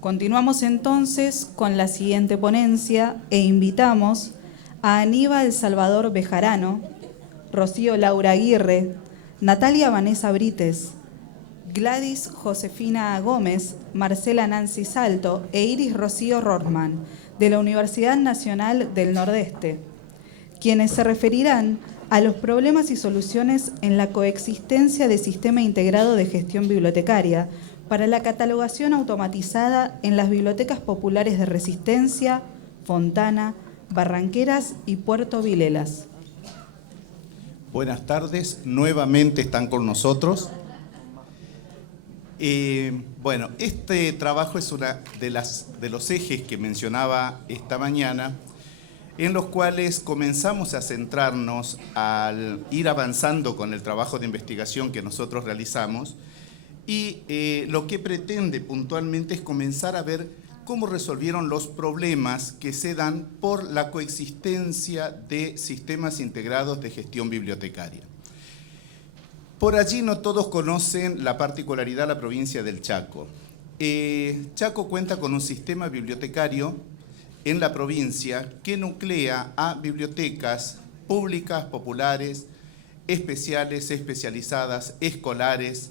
Continuamos entonces con la siguiente ponencia e invitamos a Aníbal Salvador Bejarano, Rocío Laura Aguirre, Natalia Vanessa Brites, Gladys Josefina Gómez, Marcela Nancy Salto e Iris Rocío Rortman, de la Universidad Nacional del Nordeste, quienes se referirán a los problemas y soluciones en la coexistencia de Sistema Integrado de Gestión Bibliotecaria para la catalogación automatizada en las bibliotecas populares de Resistencia, Fontana, Barranqueras y Puerto Vilelas. Buenas tardes, nuevamente están con nosotros. Bueno, este trabajo es uno de los ejes que mencionaba esta mañana, en los cuales comenzamos a centrarnos al ir avanzando con el trabajo de investigación que nosotros realizamos, y lo que pretende puntualmente es comenzar a ver cómo resolvieron los problemas que se dan por la coexistencia de sistemas integrados de gestión bibliotecaria. Por allí no todos conocen la particularidad de la provincia del Chaco. Chaco cuenta con un sistema bibliotecario en la provincia que nuclea a bibliotecas públicas, populares, especiales, especializadas, escolares,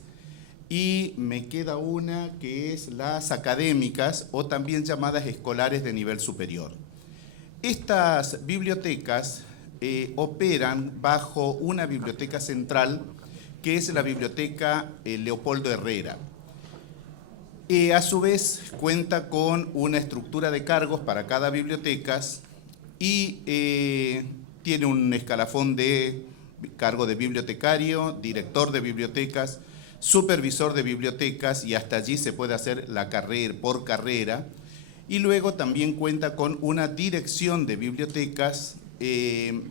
y me queda una que es las académicas o también llamadas escolares de nivel superior. Estas bibliotecas operan bajo una biblioteca central que es la Biblioteca Leopoldo Herrera. A su vez cuenta con una estructura de cargos para cada biblioteca y tiene un escalafón de cargo de bibliotecario, director de bibliotecas, supervisor de bibliotecas, y hasta allí se puede hacer la carrera por carrera. Y luego también cuenta con una dirección de bibliotecas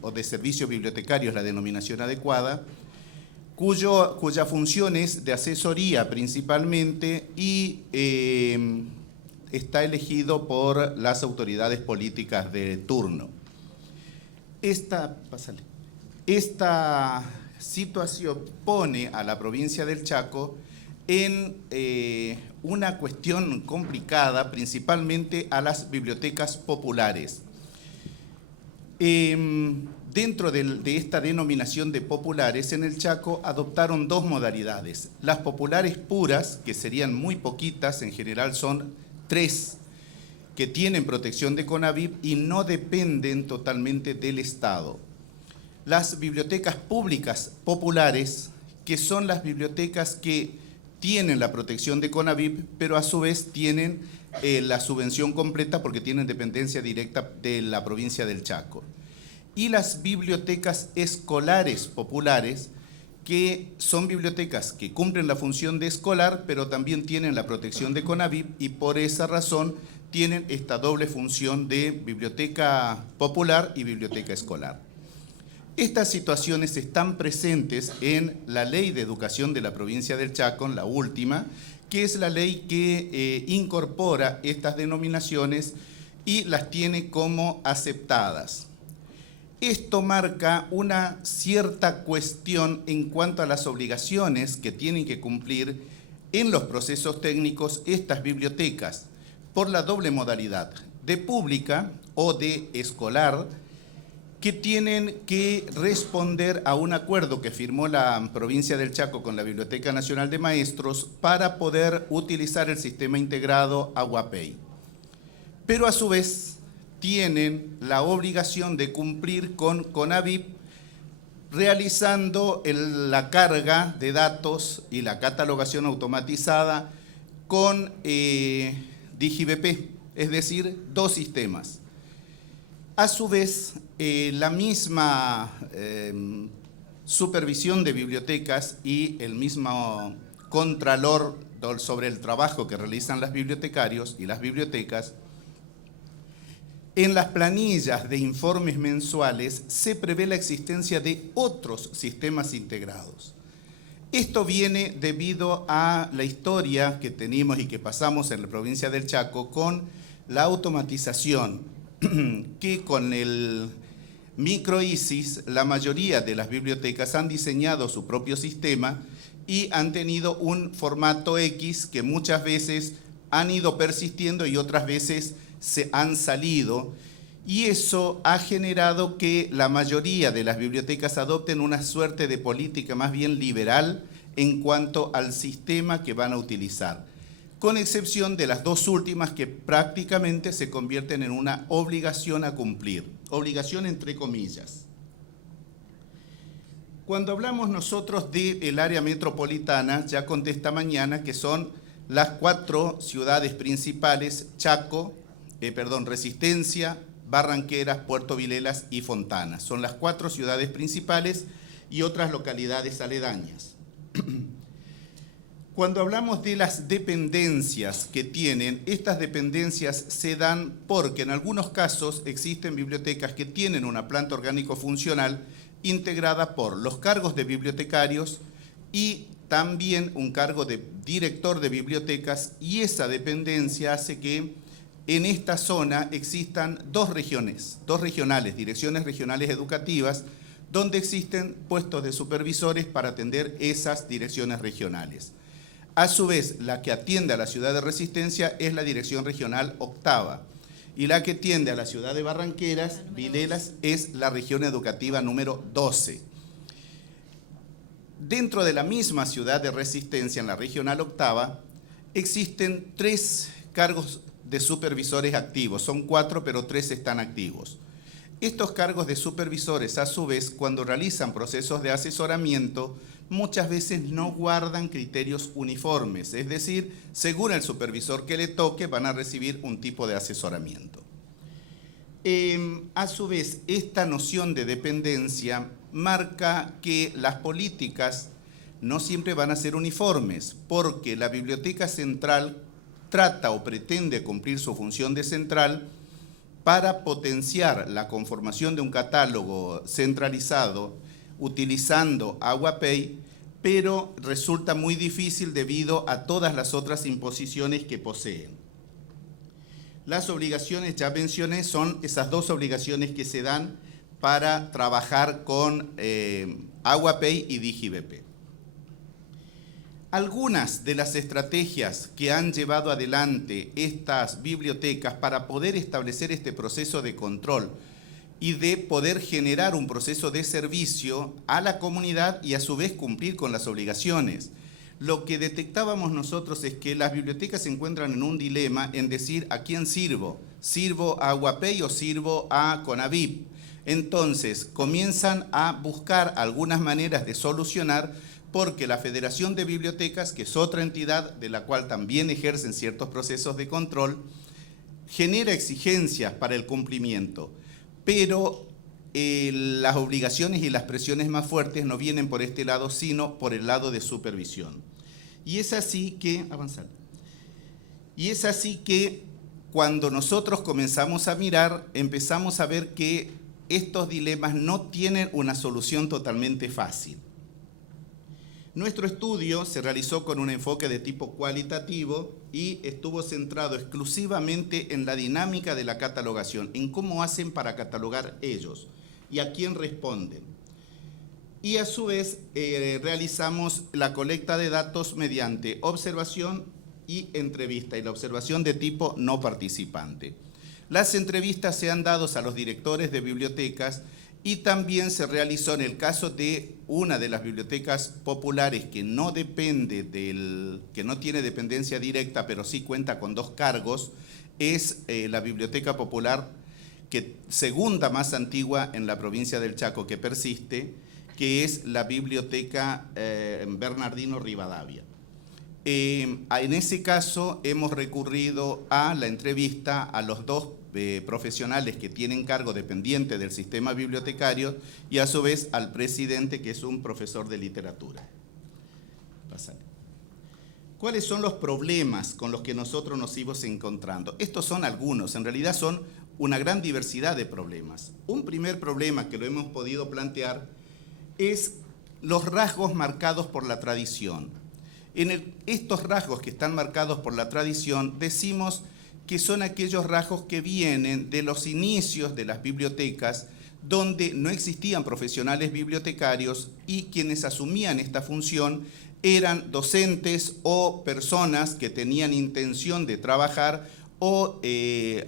o de servicios bibliotecarios, la denominación adecuada, cuya función es de asesoría principalmente y está elegido por las autoridades políticas de turno. Esta situación pone a la provincia del Chaco en una cuestión complicada, principalmente a las bibliotecas populares. Dentro de esta denominación de populares, en el Chaco adoptaron dos modalidades. Las populares puras, que serían muy poquitas, en general son 3, que tienen protección de CONAVIP y no dependen totalmente del Estado. Las bibliotecas públicas populares, que son las bibliotecas que tienen la protección de CONAVIP, pero a su vez tienen la subvención completa porque tienen dependencia directa de la provincia del Chaco. Y las bibliotecas escolares populares, que son bibliotecas que cumplen la función de escolar, pero también tienen la protección de CONAVIP y por esa razón tienen esta doble función de biblioteca popular y biblioteca escolar. Estas situaciones están presentes en la Ley de Educación de la provincia del Chaco, la última, que es la ley que incorpora estas denominaciones y las tiene como aceptadas. Esto marca una cierta cuestión en cuanto a las obligaciones que tienen que cumplir en los procesos técnicos estas bibliotecas por la doble modalidad de pública o de escolar, que tienen que responder a un acuerdo que firmó la provincia del Chaco con la Biblioteca Nacional de Maestros para poder utilizar el sistema integrado Aguapay. Pero a su vez tienen la obligación de cumplir con CONAVIP realizando la carga de datos y la catalogación automatizada con DigiBP, es decir, 2 sistemas. A su vez, la misma supervisión de bibliotecas y el mismo contralor sobre el trabajo que realizan los bibliotecarios y las bibliotecas, en las planillas de informes mensuales se prevé la existencia de otros sistemas integrados. Esto viene debido a la historia que tenemos y que pasamos en la provincia del Chaco con la automatización, que con el microISIS la mayoría de las bibliotecas han diseñado su propio sistema y han tenido un formato X que muchas veces han ido persistiendo y otras veces se han salido, y eso ha generado que la mayoría de las bibliotecas adopten una suerte de política más bien liberal en cuanto al sistema que van a utilizar, con excepción de las dos últimas que prácticamente se convierten en una obligación a cumplir, obligación entre comillas. Cuando hablamos nosotros del área metropolitana, ya conté esta mañana que son las 4 ciudades principales: Chaco, Resistencia, Barranqueras, Puerto Vilelas y Fontana. Son las 4 ciudades principales y otras localidades aledañas. Cuando hablamos de las dependencias que tienen, estas dependencias se dan porque en algunos casos existen bibliotecas que tienen una planta orgánico funcional integrada por los cargos de bibliotecarios y también un cargo de director de bibliotecas, y esa dependencia hace que en esta zona existan dos regionales, direcciones regionales educativas, donde existen puestos de supervisores para atender esas direcciones regionales. A su vez, la que atiende a la ciudad de Resistencia es la Dirección Regional Octava, y la que atiende a la ciudad de Barranqueras, Vilelas, es la región educativa número 12. Dentro de la misma ciudad de Resistencia, en la Regional Octava, existen 3 cargos de supervisores activos. Son 4, pero 3 están activos. Estos cargos de supervisores, a su vez, cuando realizan procesos de asesoramiento, muchas veces no guardan criterios uniformes, es decir, según el supervisor que le toque, van a recibir un tipo de asesoramiento. A su vez, esta noción de dependencia marca que las políticas no siempre van a ser uniformes, porque la Biblioteca Central trata o pretende cumplir su función de central para potenciar la conformación de un catálogo centralizado utilizando Aguapay, pero resulta muy difícil debido a todas las otras imposiciones que poseen. Las obligaciones, ya mencioné, son esas 2 obligaciones que se dan para trabajar con Aguapay y DigiBP. Algunas de las estrategias que han llevado adelante estas bibliotecas para poder establecer este proceso de control y de poder generar un proceso de servicio a la comunidad y a su vez cumplir con las obligaciones. Lo que detectábamos nosotros es que las bibliotecas se encuentran en un dilema en decir ¿a quién sirvo? ¿Sirvo a Aguapay o sirvo a Conavip? Entonces comienzan a buscar algunas maneras de solucionar, porque la Federación de Bibliotecas, que es otra entidad de la cual también ejercen ciertos procesos de control, genera exigencias para el cumplimiento, pero las obligaciones y las presiones más fuertes no vienen por este lado, sino por el lado de supervisión. Y es así que, cuando nosotros comenzamos a mirar, empezamos a ver que estos dilemas no tienen una solución totalmente fácil. Nuestro estudio se realizó con un enfoque de tipo cualitativo y estuvo centrado exclusivamente en la dinámica de la catalogación, en cómo hacen para catalogar ellos y a quién responden. Y a su vez realizamos la colecta de datos mediante observación y entrevista, y la observación de tipo no participante. Las entrevistas se han dado a los directores de bibliotecas, y también se realizó en el caso de una de las bibliotecas populares que no tiene dependencia directa, pero sí cuenta con 2 cargos, es la Biblioteca Popular, que segunda más antigua en la provincia del Chaco que persiste, que es la Biblioteca Bernardino Rivadavia. En ese caso hemos recurrido a la entrevista a los 2 profesionales que tienen cargo dependiente del sistema bibliotecario y a su vez al presidente, que es un profesor de literatura. Pásale. ¿Cuáles son los problemas con los que nosotros nos íbamos encontrando? Estos son algunos, en realidad son una gran diversidad de problemas. Un primer problema que lo hemos podido plantear es los rasgos marcados por la tradición. Estos rasgos que están marcados por la tradición, decimos que son aquellos rasgos que vienen de los inicios de las bibliotecas, donde no existían profesionales bibliotecarios y quienes asumían esta función eran docentes o personas que tenían intención de trabajar o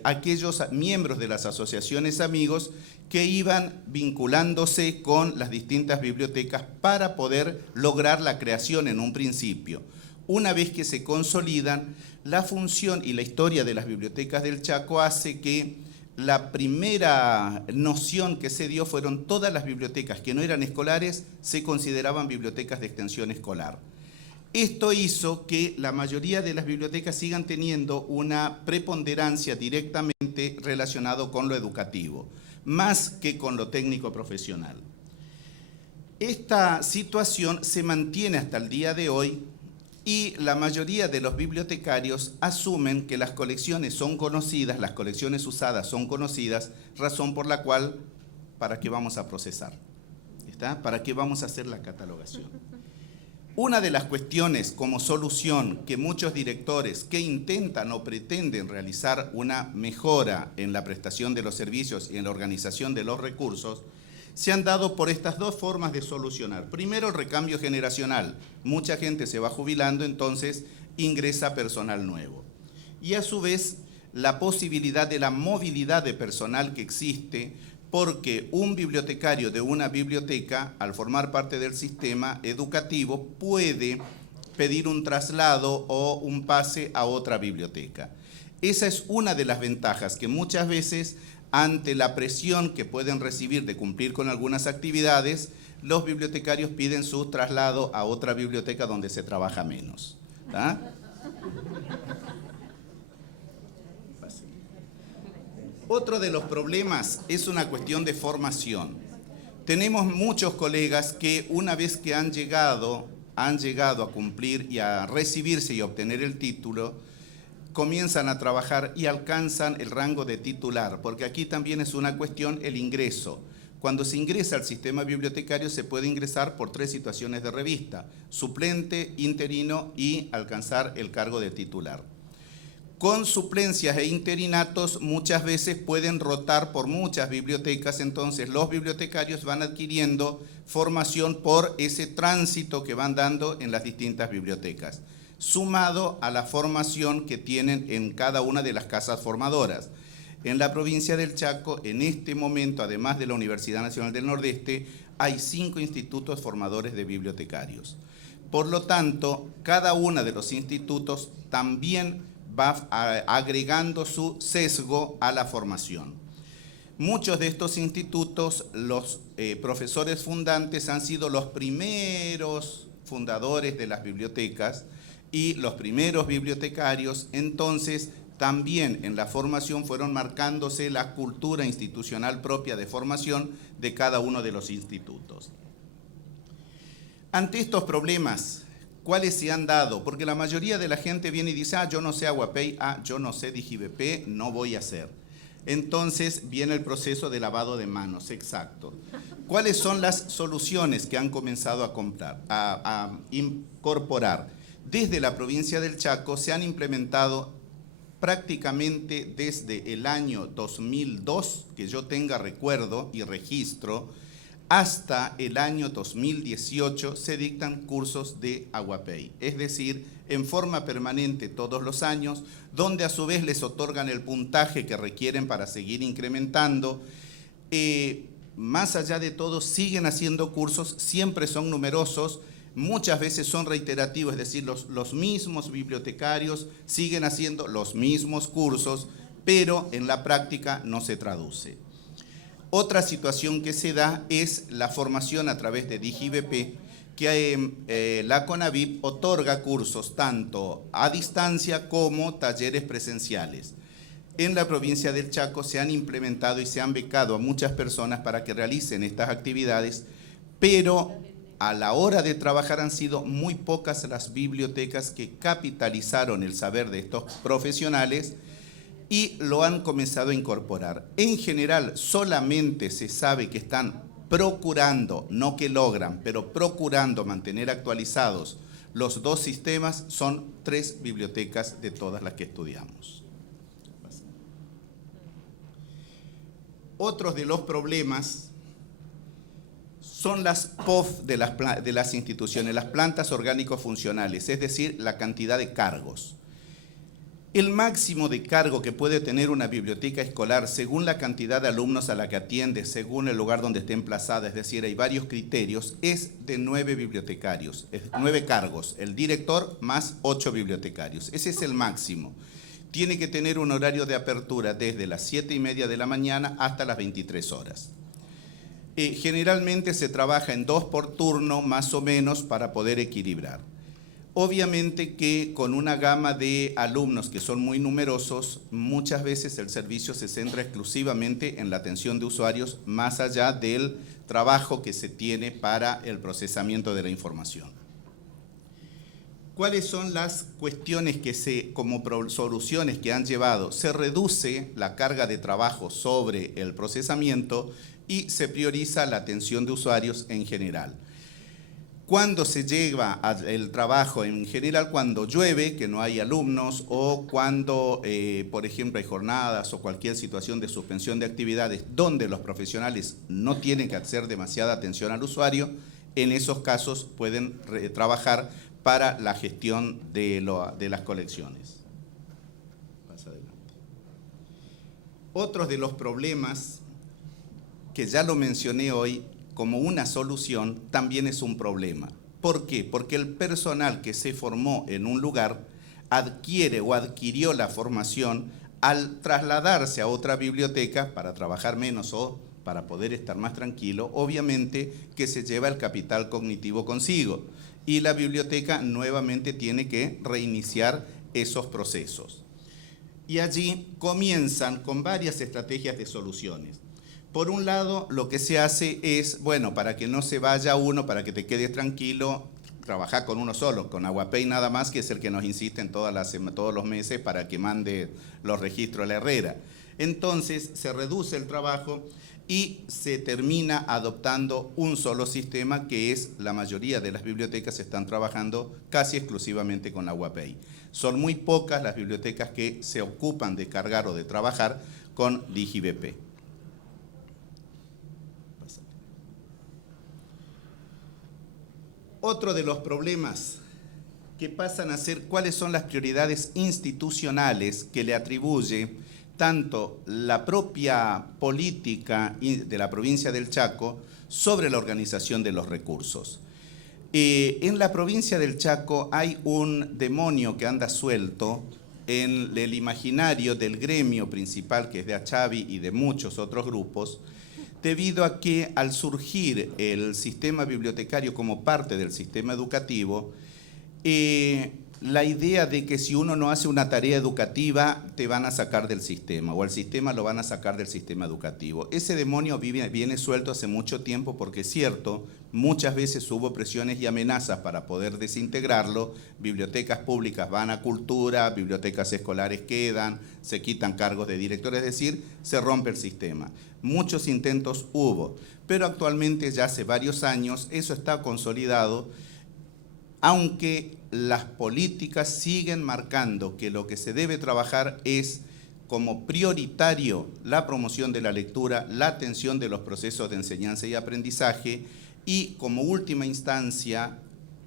aquellos miembros de las asociaciones amigos que iban vinculándose con las distintas bibliotecas para poder lograr la creación en un principio. Una vez que se consolidan, la función y la historia de las bibliotecas del Chaco hace que la primera noción que se dio fueron todas las bibliotecas que no eran escolares se consideraban bibliotecas de extensión escolar. Esto hizo que la mayoría de las bibliotecas sigan teniendo una preponderancia directamente relacionado con lo educativo, más que con lo técnico profesional. Esta situación se mantiene hasta el día de hoy y la mayoría de los bibliotecarios asumen que las colecciones son conocidas, las colecciones usadas son conocidas, razón por la cual, ¿para qué vamos a procesar? ¿Está? ¿Para qué vamos a hacer la catalogación? Una de las cuestiones como solución que muchos directores que intentan o pretenden realizar una mejora en la prestación de los servicios y en la organización de los recursos se han dado por estas dos formas de solucionar. Primero, el recambio generacional. Mucha gente se va jubilando, entonces ingresa personal nuevo. Y a su vez, la posibilidad de la movilidad de personal que existe, porque un bibliotecario de una biblioteca, al formar parte del sistema educativo, puede pedir un traslado o un pase a otra biblioteca. Esa es una de las ventajas que muchas veces, ante la presión que pueden recibir de cumplir con algunas actividades, los bibliotecarios piden su traslado a otra biblioteca donde se trabaja menos. ¿Tá? Otro de los problemas es una cuestión de formación. Tenemos muchos colegas que una vez que han llegado a cumplir y a recibirse y a obtener el título, comienzan a trabajar y alcanzan el rango de titular, porque aquí también es una cuestión el ingreso. Cuando se ingresa al sistema bibliotecario se puede ingresar por 3 situaciones de revista: suplente, interino y alcanzar el cargo de titular. Con suplencias e interinatos muchas veces pueden rotar por muchas bibliotecas, entonces los bibliotecarios van adquiriendo formación por ese tránsito que van dando en las distintas bibliotecas, sumado a la formación que tienen en cada una de las casas formadoras. En la provincia del Chaco, en este momento, además de la Universidad Nacional del Nordeste, hay 5 institutos formadores de bibliotecarios. Por lo tanto, cada uno de los institutos también va agregando su sesgo a la formación. Muchos de estos institutos, los profesores fundantes han sido los primeros fundadores de las bibliotecas y los primeros bibliotecarios, entonces también en la formación fueron marcándose la cultura institucional propia de formación de cada uno de los institutos. Ante estos problemas, ¿cuáles se han dado? Porque la mayoría de la gente viene y dice, yo no sé Aguapay, yo no sé DigiBP, no voy a hacer. Entonces viene el proceso de lavado de manos, exacto. ¿Cuáles son las soluciones que han comenzado a incorporar? Desde la provincia del Chaco se han implementado prácticamente desde el año 2002, que yo tenga recuerdo y registro, hasta el año 2018 se dictan cursos de Aguapay, es decir, en forma permanente todos los años, donde a su vez les otorgan el puntaje que requieren para seguir incrementando. Más allá de todo, siguen haciendo cursos, siempre son numerosos, muchas veces son reiterativos, es decir, los mismos bibliotecarios siguen haciendo los mismos cursos, pero en la práctica no se traduce. Otra situación que se da es la formación a través de DigiBP, que la CONAVIP otorga cursos tanto a distancia como talleres presenciales. En la provincia del Chaco se han implementado y se han becado a muchas personas para que realicen estas actividades, pero a la hora de trabajar han sido muy pocas las bibliotecas que capitalizaron el saber de estos profesionales y lo han comenzado a incorporar. En general, solamente se sabe que están procurando, no que logran, pero procurando mantener actualizados los 2 sistemas, son 3 bibliotecas de todas las que estudiamos. Otros de los problemas son las POF de las instituciones, las plantas orgánicos funcionales, es decir, la cantidad de cargos. El máximo de cargo que puede tener una biblioteca escolar, según la cantidad de alumnos a la que atiende, según el lugar donde esté emplazada, es decir, hay varios criterios, es de 9 bibliotecarios, 9 cargos, el director más 8 bibliotecarios. Ese es el máximo. Tiene que tener un horario de apertura desde las 7:30 de la mañana hasta las 23 horas. Generalmente se trabaja en 2 por turno, más o menos, para poder equilibrar. Obviamente que con una gama de alumnos que son muy numerosos, muchas veces el servicio se centra exclusivamente en la atención de usuarios, más allá del trabajo que se tiene para el procesamiento de la información. ¿Cuáles son las cuestiones como soluciones que han llevado? Se reduce la carga de trabajo sobre el procesamiento y se prioriza la atención de usuarios en general. Cuando se lleva el trabajo en general, cuando llueve, que no hay alumnos, o cuando, por ejemplo, hay jornadas o cualquier situación de suspensión de actividades donde los profesionales no tienen que hacer demasiada atención al usuario, en esos casos pueden trabajar para la gestión de las colecciones. Pasa adelante. Otros de los problemas, que ya lo mencioné hoy, como una solución, también es un problema. ¿Por qué? Porque el personal que se formó en un lugar adquiere o adquirió la formación al trasladarse a otra biblioteca para trabajar menos o para poder estar más tranquilo, obviamente que se lleva el capital cognitivo consigo y la biblioteca nuevamente tiene que reiniciar esos procesos. Y allí comienzan con varias estrategias de soluciones. Por un lado, lo que se hace es, bueno, para que no se vaya uno, para que te quedes tranquilo, trabajar con uno solo, con Aguapay nada más, que es el que nos insiste en todos los meses para que mande los registros a la Herrera. Entonces, se reduce el trabajo y se termina adoptando un solo sistema, que es la mayoría de las bibliotecas están trabajando casi exclusivamente con Aguapay. Son muy pocas las bibliotecas que se ocupan de cargar o de trabajar con DigiBP. Otro de los problemas que pasan a ser cuáles son las prioridades institucionales que le atribuye tanto la propia política de la provincia del Chaco sobre la organización de los recursos. En la provincia del Chaco hay un demonio que anda suelto en el imaginario del gremio principal, que es de Achavi y de muchos otros grupos, debido a que al surgir el sistema bibliotecario como parte del sistema educativo, la idea de que si uno no hace una tarea educativa te van a sacar del sistema o el sistema lo van a sacar del sistema educativo. Ese demonio viene suelto hace mucho tiempo porque es cierto, muchas veces hubo presiones y amenazas para poder desintegrarlo, bibliotecas públicas van a cultura, bibliotecas escolares quedan, se quitan cargos de director, es decir, se rompe el sistema. Muchos intentos hubo, pero actualmente ya hace varios años eso está consolidado, aunque las políticas siguen marcando que lo que se debe trabajar es como prioritario la promoción de la lectura, la atención de los procesos de enseñanza y aprendizaje y como última instancia,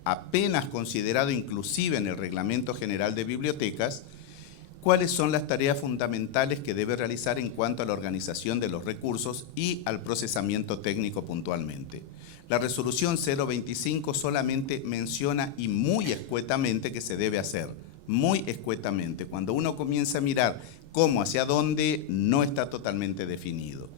apenas considerado inclusive en el Reglamento General de Bibliotecas, cuáles son las tareas fundamentales que debe realizar en cuanto a la organización de los recursos y al procesamiento técnico puntualmente. La resolución 025 solamente menciona y muy escuetamente que se debe hacer, muy escuetamente. Cuando uno comienza a mirar cómo, hacia dónde, no está totalmente definido.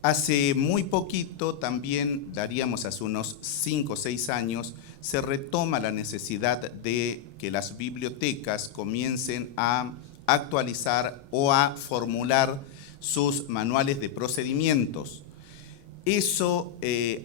Hace muy poquito, también daríamos hace unos 5 o 6 años, se retoma la necesidad de que las bibliotecas comiencen a actualizar o a formular sus manuales de procedimientos. Eso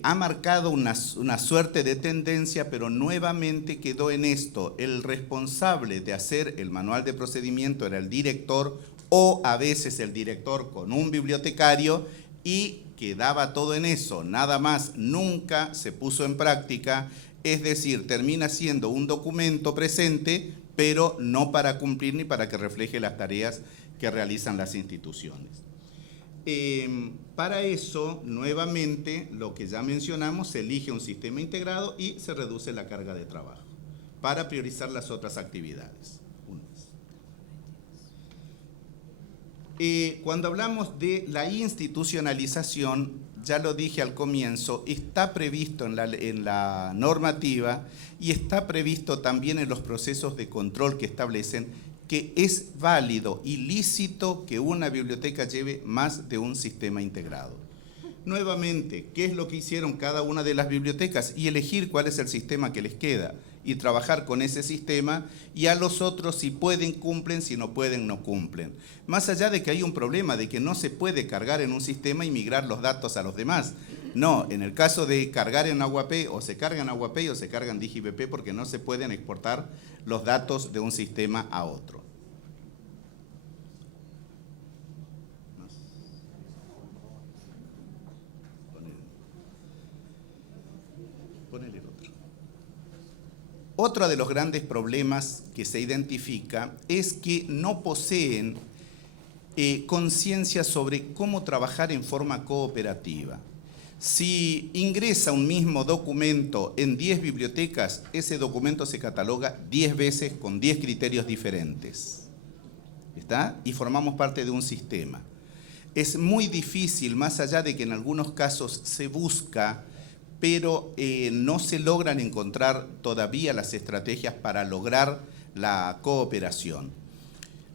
ha marcado una suerte de tendencia, pero nuevamente quedó en esto. El responsable de hacer el manual de procedimiento era el director o a veces el director con un bibliotecario y quedaba todo en eso, nada más, nunca se puso en práctica, es decir, termina siendo un documento presente, pero no para cumplir ni para que refleje las tareas que realizan las instituciones. Para eso, nuevamente, lo que ya mencionamos, se elige un sistema integrado y se reduce la carga de trabajo para priorizar las otras actividades. Cuando hablamos de la institucionalización, ya lo dije al comienzo, está previsto en la normativa y está previsto también en los procesos de control que establecen que es válido y lícito que una biblioteca lleve más de un sistema integrado. Nuevamente, ¿qué es lo que hicieron cada una de las bibliotecas? Y elegir cuál es el sistema que les queda y trabajar con ese sistema, y a los otros si pueden cumplen, si no pueden no cumplen. Más allá de que hay un problema de que no se puede cargar en un sistema y migrar los datos a los demás. No, en el caso de cargar en AguaPay, o se cargan AguaPay o se cargan DigiBP, porque no se pueden exportar los datos de un sistema a otro. Ponele el otro. Otro de los grandes problemas que se identifica es que no poseen conciencia sobre cómo trabajar en forma cooperativa. Si ingresa un mismo documento en 10 bibliotecas, ese documento se cataloga 10 veces con 10 criterios diferentes. ¿Está? Y formamos parte de un sistema. Es muy difícil, más allá de que en algunos casos se busca, pero no se logran encontrar todavía las estrategias para lograr la cooperación.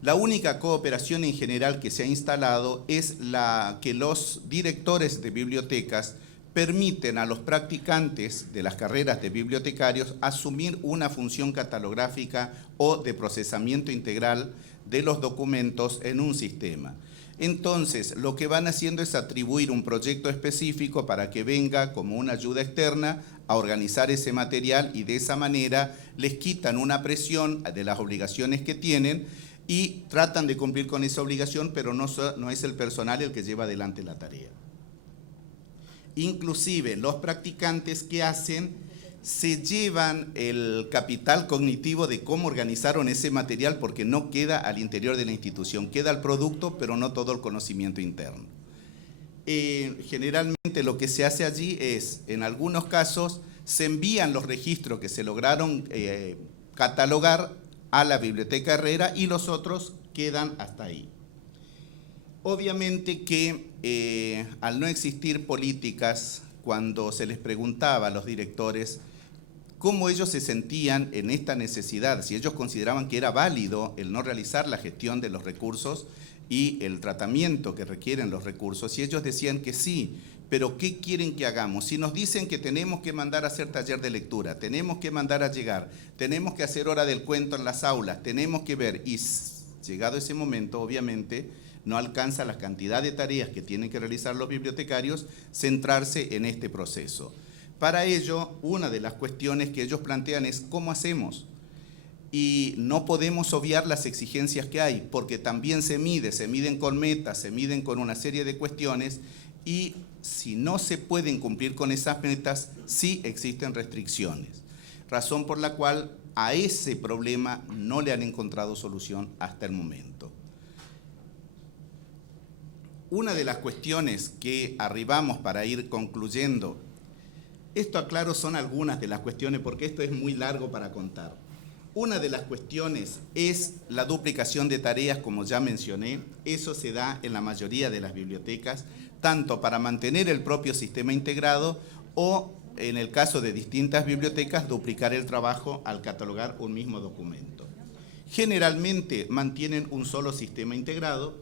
La única cooperación en general que se ha instalado es la que los directores de bibliotecas permiten a los practicantes de las carreras de bibliotecarios asumir una función catalográfica o de procesamiento integral de los documentos en un sistema. Entonces, lo que van haciendo es atribuir un proyecto específico para que venga como una ayuda externa a organizar ese material, y de esa manera les quitan una presión de las obligaciones que tienen y tratan de cumplir con esa obligación, pero no es el personal el que lleva adelante la tarea. Inclusive los practicantes que hacen se llevan el capital cognitivo de cómo organizaron ese material, porque no queda al interior de la institución, queda el producto, pero no todo el conocimiento interno. Generalmente lo que se hace allí es, en algunos casos, se envían los registros que se lograron catalogar a la Biblioteca Herrera y los otros quedan hasta ahí. Obviamente que al no existir políticas, cuando se les preguntaba a los directores cómo ellos se sentían en esta necesidad, si ellos consideraban que era válido el no realizar la gestión de los recursos y el tratamiento que requieren los recursos, y ellos decían que sí, pero ¿qué quieren que hagamos? Si nos dicen que tenemos que mandar a hacer taller de lectura, tenemos que mandar a llegar, tenemos que hacer hora del cuento en las aulas, tenemos que ver, y llegado ese momento, obviamente, no alcanza la cantidad de tareas que tienen que realizar los bibliotecarios, centrarse en este proceso. Para ello, una de las cuestiones que ellos plantean es ¿cómo hacemos? Y no podemos obviar las exigencias que hay, porque también se miden con metas, se miden con una serie de cuestiones, y si no se pueden cumplir con esas metas, sí existen restricciones. Razón por la cual a ese problema no le han encontrado solución hasta el momento. Una de las cuestiones que arribamos para ir concluyendo, esto aclaro son algunas de las cuestiones porque esto es muy largo para contar. Una de las cuestiones es la duplicación de tareas, como ya mencioné. Eso se da en la mayoría de las bibliotecas, tanto para mantener el propio sistema integrado o, en el caso de distintas bibliotecas, duplicar el trabajo al catalogar un mismo documento. Generalmente mantienen un solo sistema integrado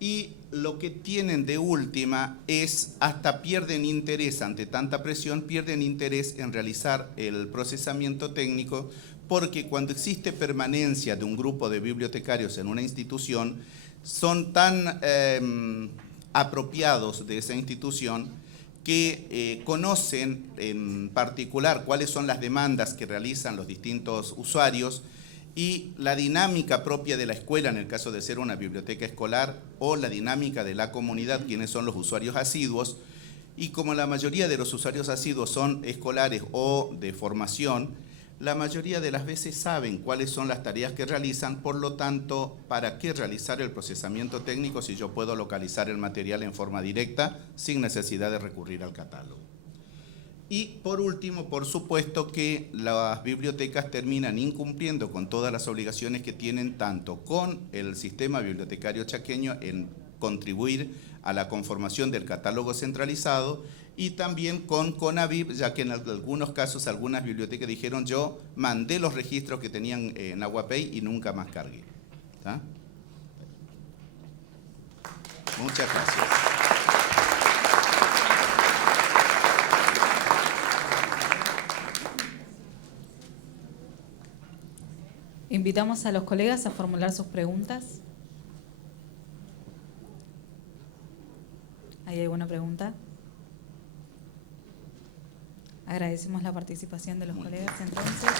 y lo que tienen de última es, hasta pierden interés ante tanta presión, pierden interés en realizar el procesamiento técnico, porque cuando existe permanencia de un grupo de bibliotecarios en una institución, son tan apropiados de esa institución que conocen en particular cuáles son las demandas que realizan los distintos usuarios y la dinámica propia de la escuela, en el caso de ser una biblioteca escolar, o la dinámica de la comunidad, quienes son los usuarios asiduos. Y como la mayoría de los usuarios asiduos son escolares o de formación, la mayoría de las veces saben cuáles son las tareas que realizan, por lo tanto, ¿para qué realizar el procesamiento técnico si yo puedo localizar el material en forma directa sin necesidad de recurrir al catálogo? Y por último, por supuesto que las bibliotecas terminan incumpliendo con todas las obligaciones que tienen, tanto con el sistema bibliotecario chaqueño en contribuir a la conformación del catálogo centralizado, y también con CONAVIP, ya que en algunos casos algunas bibliotecas dijeron: yo mandé los registros que tenían en Aguapay y nunca más cargué. ¿Tá? Muchas gracias. Invitamos a los colegas a formular sus preguntas. ¿Hay alguna pregunta? Agradecemos la participación de los colegas entonces.